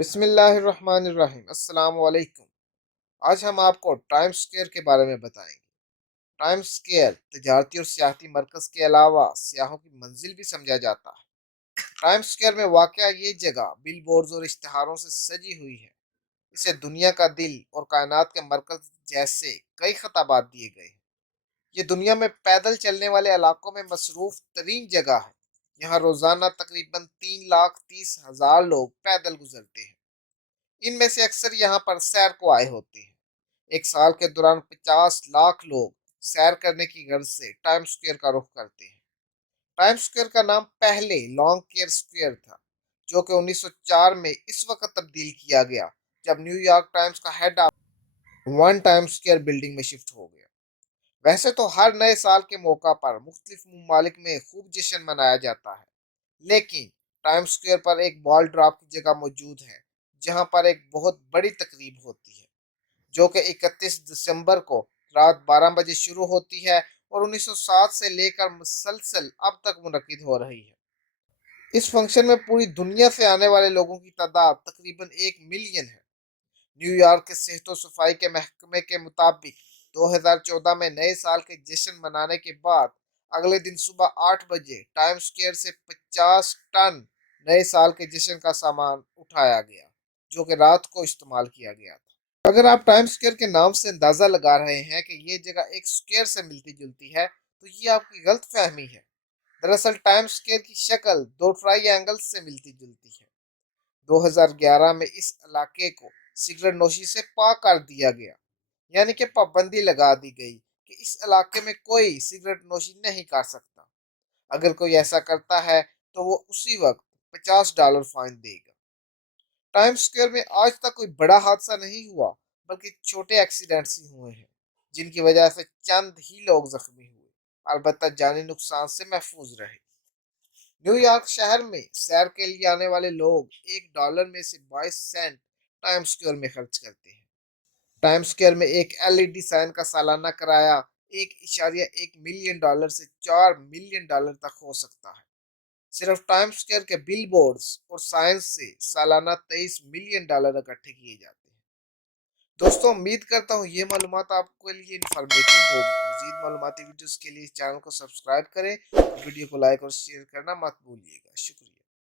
بسم اللہ الرحمن الرحیم۔ السلام علیکم۔ آج ہم آپ کو ٹائم اسکوائر کے بارے میں بتائیں گے۔ ٹائم اسکوائر تجارتی اور سیاحتی مرکز کے علاوہ سیاحوں کی منزل بھی سمجھا جاتا ہے۔ ٹائم اسکوائر میں واقع یہ جگہ بل بورڈز اور اشتہاروں سے سجی ہوئی ہے۔ اسے دنیا کا دل اور کائنات کے مرکز جیسے کئی خطابات دیے گئے ہیں۔ یہ دنیا میں پیدل چلنے والے علاقوں میں مصروف ترین جگہ ہے۔ یہاں روزانہ تقریباً 3,30,000 لوگ پیدل گزرتے ہیں۔ ان میں سے اکثر یہاں پر سیر کو آئے ہوتے ہیں۔ ایک سال کے دوران 50 لاکھ لوگ سیر کرنے کی غرض سے ٹائم اسکوائر کا رخ کرتے ہیں۔ ٹائم اسکوائر کا نام پہلے لانگ کیئر اسکوائر تھا، جو کہ 1904 میں اس وقت تبدیل کیا گیا جب نیو یارک ٹائمز کا head office one Time Square building میں شفٹ ہو گیا۔ ویسے تو ہر نئے سال کے موقع پر مختلف ممالک میں خوب جشن منایا جاتا ہے، لیکن ٹائم اسکوائر پر ایک بال ڈراپ کی جگہ موجود ہے جہاں پر ایک بہت بڑی تقریب ہوتی ہے، جو کہ 31 دسمبر کو رات 12 بجے شروع ہوتی ہے اور 1907 سے لے کر مسلسل اب تک منعقد ہو رہی ہے۔ اس فنکشن میں پوری دنیا سے آنے والے لوگوں کی تعداد تقریباً 1 ملین ہے۔ نیو یارک کے صحت و صفائی کے محکمے کے مطابق 2014 میں نئے سال کے جشن منانے کے بعد اگلے دن صبح 8 بجے ٹائم اسکوائر سے 50 ٹن نئے سال کے جشن کا سامان اٹھایا گیا، جو کہ رات کو استعمال کیا گیا تھا۔ اگر آپ ٹائم اسکوائر کے نام سے اندازہ لگا رہے ہیں کہ یہ جگہ ایک اسکوائر سے ملتی جلتی ہے، تو یہ آپ کی غلط فہمی ہے۔ دراصل ٹائم اسکوائر کی شکل دو ٹرائی اینگلز سے ملتی جلتی ہے۔ 2011 میں اس علاقے کو سگریٹ نوشی سے پاک کر دیا گیا، یعنی کہ پابندی لگا دی گئی کہ اس علاقے میں کوئی سگریٹ نوشی نہیں کر سکتا۔ اگر کوئی ایسا کرتا ہے تو وہ اسی وقت $50 fine they God. Time square میں آج تک کوئی بڑا حادثہ نہیں ہوا، بلکہ چھوٹے ایکسیڈنٹس ہی ہوئے ہیں، جن کی وجہ سے چند ہی لوگ زخمی ہوئے، البتہ جانی نقصان سے محفوظ رہے۔ نیو یارک شہر میں سیر کے لیے آنے والے لوگ $1 میں سے 22 سینٹ ٹائم اسکوائر میں خرچ کرتے ہیں۔ ٹائم اسکوائر میں ایک LED سائن کا سالانہ کرایہ $1.1 ملین سے $4 ملین تک ہو سکتا ہے۔ صرف ٹائم اسکوائر کے بل بورڈز اور سائن سے سالانہ $23 ملین اکٹھے کیے جاتے ہیں۔ دوستوں، امید کرتا ہوں یہ معلومات آپ کے لیے انفارمیٹو ہوگی۔ مزید معلوماتی ویڈیوز کے لیے چینل کو سبسکرائب کریں اور ویڈیو کو لائک اور شیئر کرنا مت بھولیے گا۔ شکریہ۔